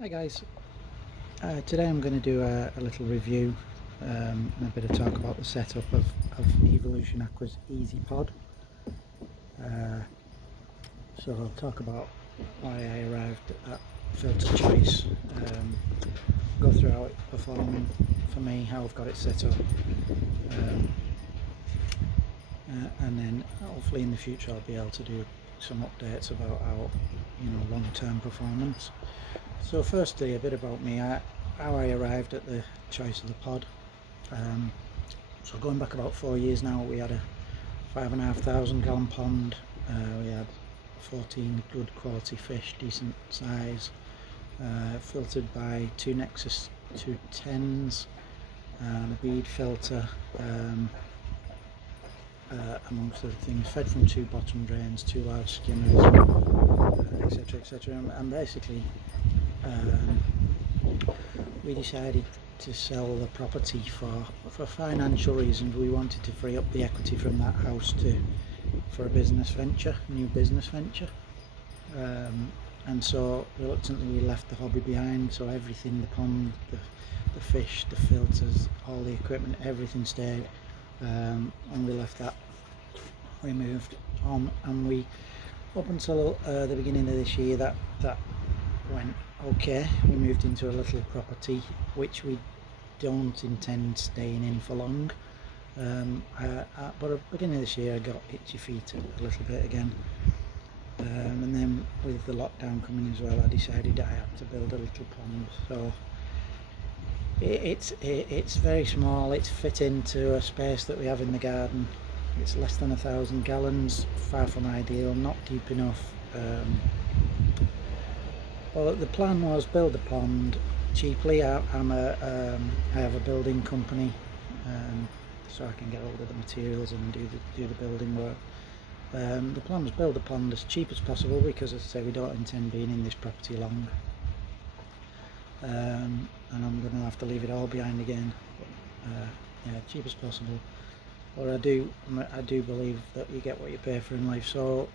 Hi guys, today I'm going to do a little review and a bit of talk about the setup of Evolution Aqua's Eazypod. So I'll talk about why I arrived at that filter choice, go through how it's performing for me, how I've got it set up, and then hopefully in the future I'll be able to do some updates about how, long-term performance. So firstly, a bit about me, how I arrived at the choice of the pod. So going back about 4 years now, we had a 5,500 gallon pond. We had 14 good quality fish, decent size, filtered by two Nexus 210s, and a bead filter, amongst other things, fed from 2 bottom drains, 2 large skimmers, etc, etc. And basically we decided to sell the property for financial reasons. We wanted to free up the equity from that house for a business venture, new business venture, and so reluctantly we left the hobby behind. So everything, the pond, the fish, the filters, all the equipment, everything stayed, and we left that. We moved on, and we, up until the beginning of this year, that went okay. We moved into a little property which we don't intend staying in for long, but at the beginning of this year I got itchy feet a little bit again, and then with the lockdown coming as well, I decided I had to build a little pond. So it's very small. It's fit into a space that we have in the garden. It's less than 1,000 gallons, far from ideal, not deep enough. Well, the plan was build a pond cheaply. I have a building company, so I can get hold of the materials and do the building work. The plan was build a pond as cheap as possible, because, as I say, we don't intend being in this property long, and I'm going to have to leave it all behind again. Yeah, cheap as possible. But I do believe that you get what you pay for in life. So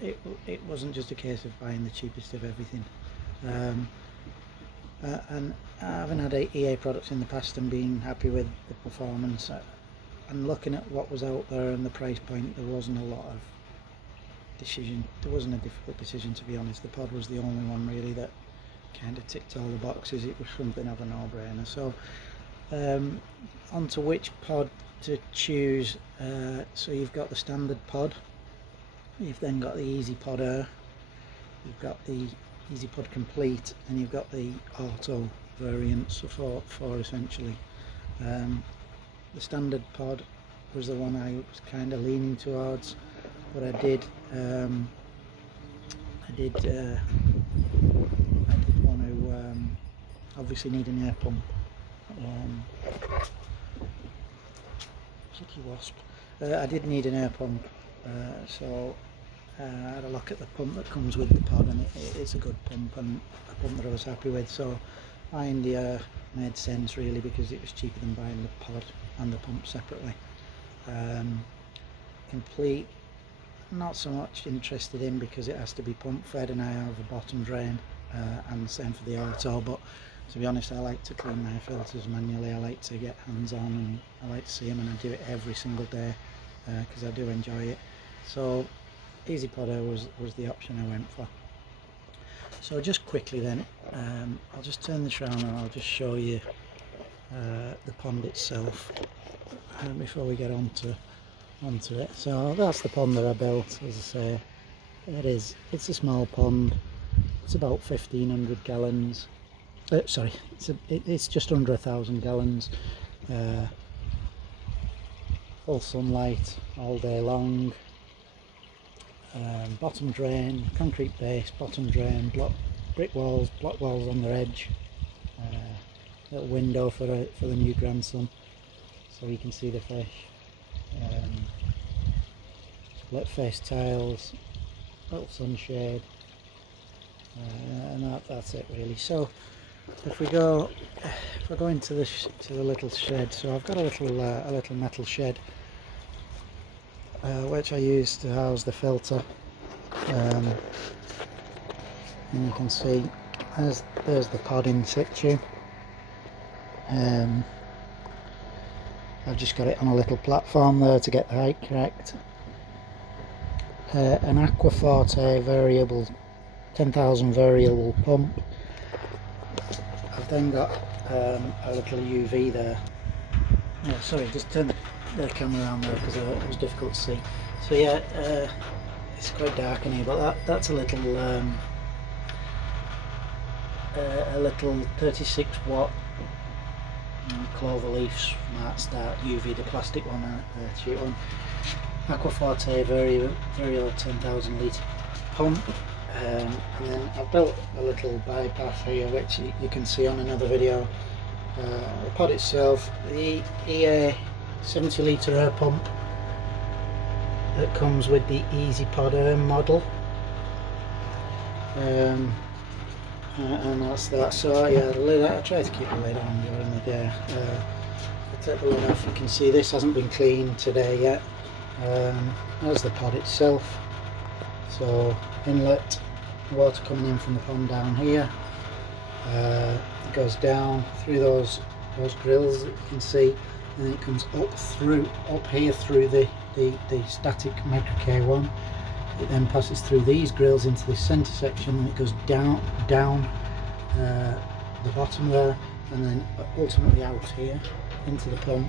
it wasn't just a case of buying the cheapest of everything. And having had EA products in the past and being happy with the performance, and looking at what was out there and the price point, there wasn't a lot of decision. There wasn't a difficult decision, to be honest. The pod was the only one really that kind of ticked all the boxes. It was something of a no-brainer. So onto which pod to choose. So you've got the standard pod, you've then got the Eazypod Air, you've got the Eazypod Complete, and you've got the Auto variants for essentially. The standard pod was the one I was kind of leaning towards, but I did want to obviously need an air pump. Lucky wasp. I did need an air pump, so I had a look at the pump that comes with the pod, and it's a good pump, and a pump that I was happy with. So buying the air made sense really, because it was cheaper than buying the pod and the pump separately. Complete, not so much interested in, because it has to be pump fed and I have a bottom drain, and the same for the Auto. But to be honest, I like to clean my filters manually. I like to get hands on, and I like to see them, and I do it every single day, because I do enjoy it. So Eazypod was the option I went for. So just quickly then, I'll just turn this around and I'll just show you the pond itself before we get onto it. So that's the pond that I built. As I say, it's a small pond. It's about 1,500 gallons. Sorry, it's just under 1,000 gallons. Full sunlight all day long. Bottom drain, concrete base, bottom drain, brick walls, block walls on their edge. Little window for the new grandson, so he can see the fish. Split face tiles, little sunshade, and that's it really. So if we go into the little shed, so I've got a little metal shed, which I use to house the filter, and you can see there's the pod in situ. I've just got it on a little platform there to get the height correct. An Aqua Forte variable 10,000 variable pump. I've then got a little UV there. Oh, sorry, just turn the camera around there because it was difficult to see. So yeah, it's quite dark in here, but that's a little 36 watt cloverleaf smart start UV, the plastic one, cheap one. Aqua Forte variable 10,000 litre pump. And then I've built a little bypass here which you can see on another video. The pod itself, the EA 70 litre air pump that comes with the Eazypod air model, and that's that. So yeah, the lid, I try to keep the lid on during the day. I take the lid off, you can see this hasn't been cleaned today yet. There's the pod itself. So inlet, water coming in from the pond down here. It goes down through those grills that you can see, and then it comes up here through the static Micro K1. It then passes through these grills into this centre section, and it goes down the bottom there, and then ultimately out here into the pump,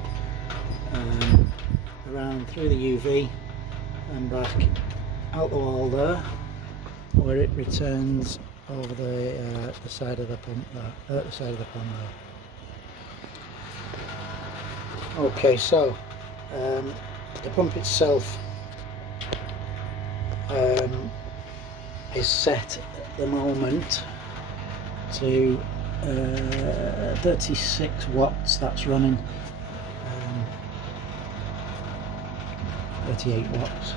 around through the UV and back out the wall there, where it returns over the side of the pump there, the side of the pond there. Okay, so the pump itself is set at the moment to 36 watts. That's running 38 watts.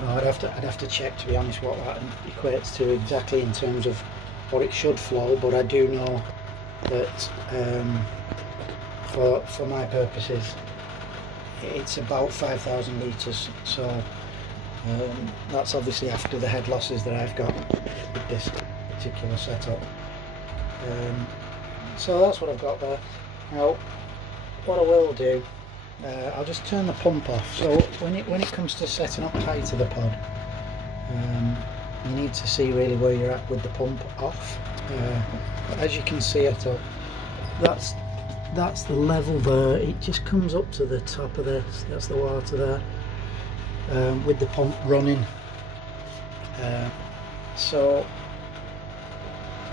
So I'd have to check, to be honest, what that equates to exactly in terms of what it should flow, but I do know that for my purposes it's about 5,000 litres. So that's obviously after the head losses that I've got with this particular setup. So that's what I've got there. Now what I will do, I'll just turn the pump off. So when it comes to setting up height of the pod, you need to see really where you're at with the pump off. But as you can see at top, that's the level there. It just comes up to the top of this. That's the water there, with the pump running. So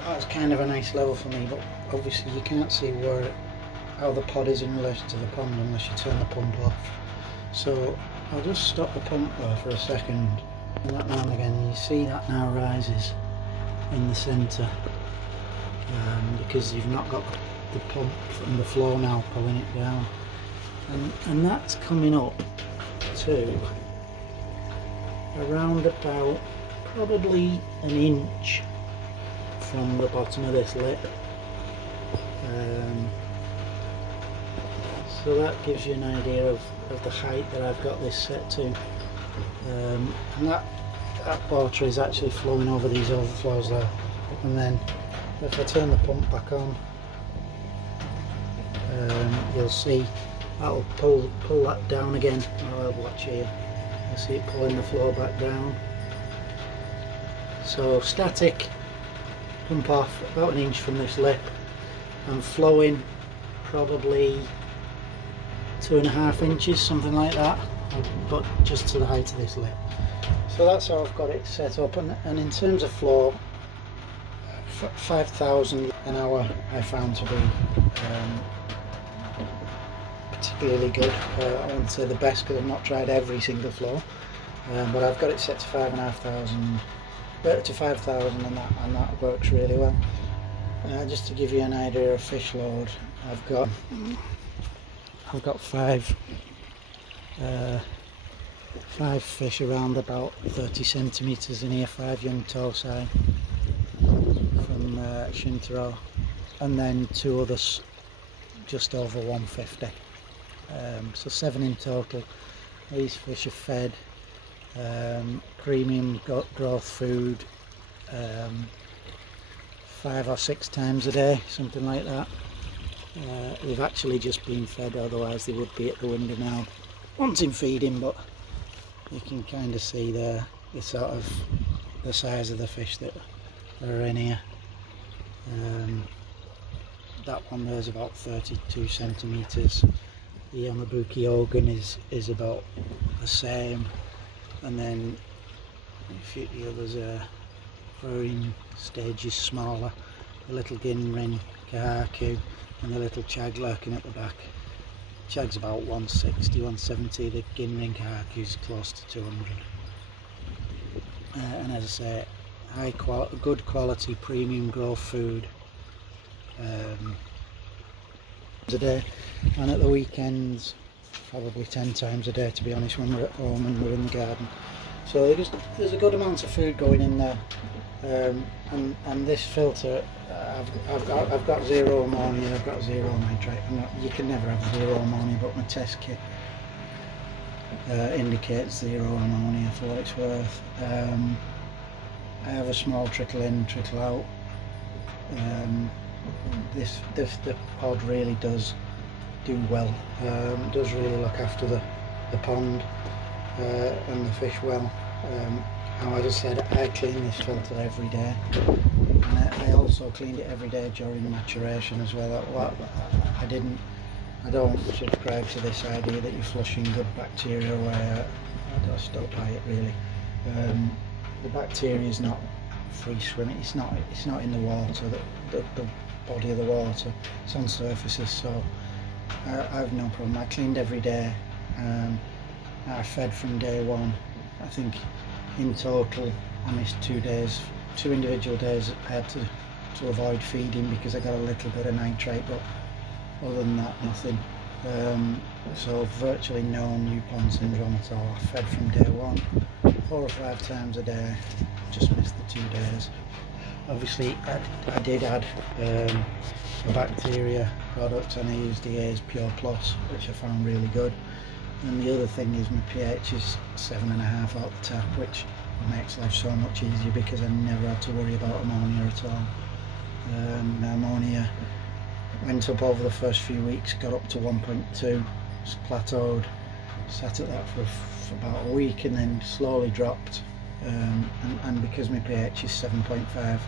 that's kind of a nice level for me, but obviously you can't see how the pod is in relation to the pond unless you turn the pump off. So I'll just stop the pump there for a second, and that now and again you see that now rises in the centre, because you've not got the pump from the floor now pulling it down, and that's coming up to around about probably an inch from the bottom of this lip. So that gives you an idea of the height that I've got this set to, and that water is actually flowing over these overflows there. And then if I turn the pump back on, you'll see that'll pull that down again. I'll watch here, you'll see it pulling the flow back down. So static, pump off about an inch from this lip, and flowing probably 2.5 inches, something like that, but just to the height of this lip. So that's how I've got it set up, and in terms of flow, 5,000 an hour I found to be particularly good. I wouldn't say the best because I've not tried every single flow, but I've got it set to 5,500 to 5,000, and that works really well. Just to give you an idea of fish load, I've got five fish around about 30 centimetres in here, 5 young torsi from Shintaro, and then 2 others just over 150, so 7 in total. These fish are fed premium growth food, 5 or 6 times a day, something like that. They've actually just been fed, otherwise they would be at the window now wanting feeding, but you can kind of see there the sort of the size of the fish that are in here. That one there's about 32 centimetres. The Yamabuki organ is about the same, and then a few of the others are varying stages smaller. The little ginrin kahaku and the little chag lurking at the back. Chag's about 160, 170, the ginrin kahaku's close to 200. And as I say, good quality premium growth food a day, and at the weekends probably 10 times a day, to be honest, when we're at home and we're in the garden. So there's a good amount of food going in there, and this filter, I've got zero ammonia, I've got zero nitrate. You can never have zero ammonia, but my test kit indicates zero ammonia for what it's worth. I have a small trickle in, trickle out. The pod really does do well. Does really look after the pond and the fish well. How I just said, I clean this filter every day, and I also cleaned it every day during maturation as well. I don't subscribe to this idea that you're flushing good bacteria away. I just don't buy it really. The bacteria is not free swimming. It's not in the water. The body of the water. It's on surfaces. So I have no problem. I cleaned every day. I fed from day one. I think in total I missed 2 days, 2 individual days I had to avoid feeding because I got a little bit of nitrate, but other than that, nothing. So virtually no new pond syndrome at all. I fed from day one, 4 or 5 times a day, just missed the 2 days. Obviously I did add a bacteria product, and I used the Eazypod Pure Plus, which I found really good. And the other thing is my pH is 7.5 out the tap, which makes life so much easier because I never had to worry about ammonia at all. My ammonia went up over the first few weeks, got up to 1.2, plateaued, sat at that for about a week, and then slowly dropped. And because my pH is 7.5,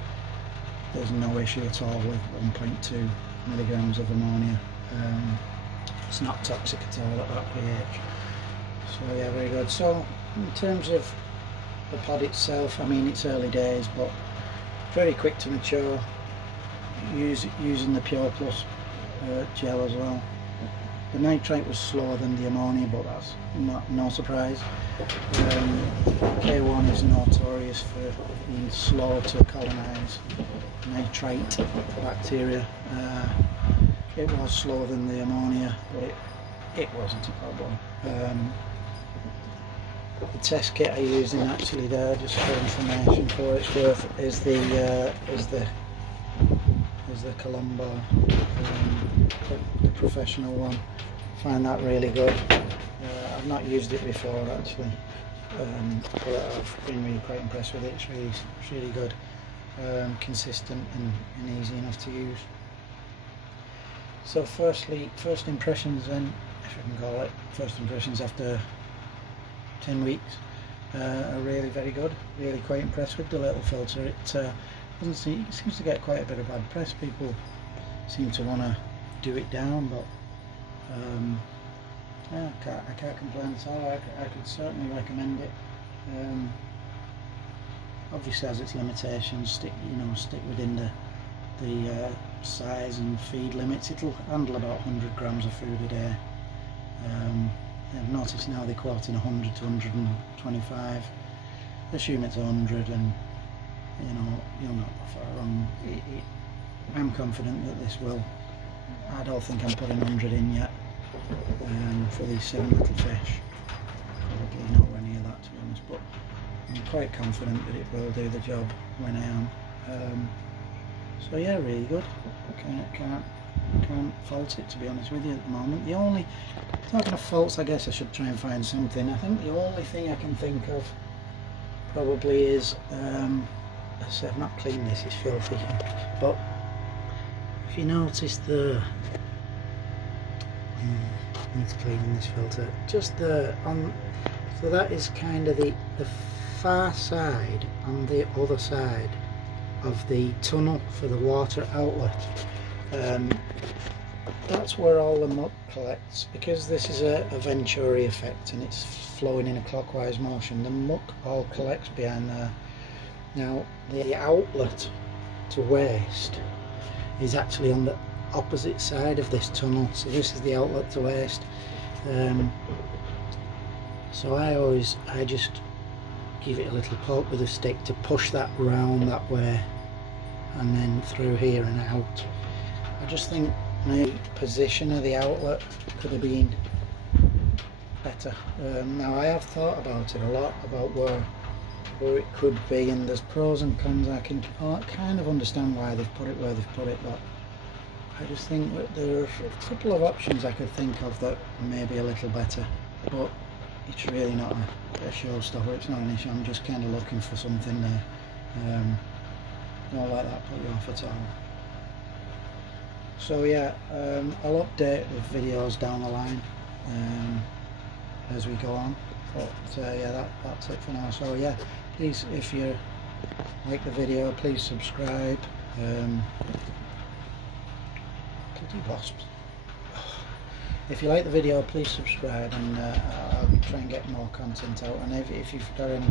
there's no issue at all with 1.2 milligrams of ammonia. It's not toxic at all at that pH. So yeah, very good. So in terms of the pod itself, I mean, it's early days, but very quick to mature. Using the Pure Plus gel as well. The nitrate was slower than the ammonia, but that's no surprise. K1 is notorious for being slow to colonize nitrate bacteria. It was slower than the ammonia, but it wasn't a problem. The test kit I used in actually there, just for information for what it's worth, is the Colombo, the professional one. I find that really good. I've not used it before actually, but I've been really quite impressed with it. It's really good, consistent and easy enough to use. So first impressions then, if I can call it, first impressions after 10 weeks are really very good. Really quite impressed with the little filter. It seems to get quite a bit of bad press. People seem to want to do it down, but yeah, I can't complain at all. I could certainly recommend it. Obviously has its limitations. Stick within the size and feed limits. It'll handle about 100 grams of food a day. I've noticed now they're quoting 100 to 125. Assume it's 100, and you're not far wrong. I'm confident that this will. I don't think I'm putting 100 in yet for these 7 little fish. Probably nowhere near that, to be honest, but I'm quite confident that it will do the job when I am. So yeah, really good. Can't fault it, to be honest with you, at the moment. The only, talking of faults, I guess I should try and find something. I think the only thing I can think of probably is So I've not cleaned this, it's filthy, but if you notice the needs cleaning, this filter just on, so that is kind of the far side on the other side of the tunnel for the water outlet. That's where all the muck collects, because this is a Venturi effect and it's flowing in a clockwise motion. The muck all collects behind there. Now the outlet to waste is actually on the opposite side of this tunnel, so this is the outlet to waste. So I just give it a little poke with a stick to push that round that way and then through here and out. I just think the position of the outlet could have been better. Now I have thought about it a lot, about where it could be, and there's pros and cons. I can kind of understand why they've put it where they've put it, but I just think that there are a couple of options I could think of that may be a little better, but it's really not a showstopper, it's not an issue. I'm just kind of looking for something there. Don't let that put you off at all. So yeah, I'll update with videos down the line as we go on, but yeah, that's it for now. So yeah, please, if you like the video, please subscribe. Bloody wasps. If you like the video, please subscribe, and I'll try and get more content out. And if you've got any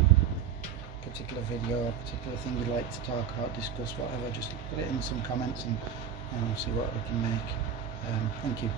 particular video or particular thing you'd like to talk about, discuss, whatever, just put it in some comments and we'll see what we can make. Thank you.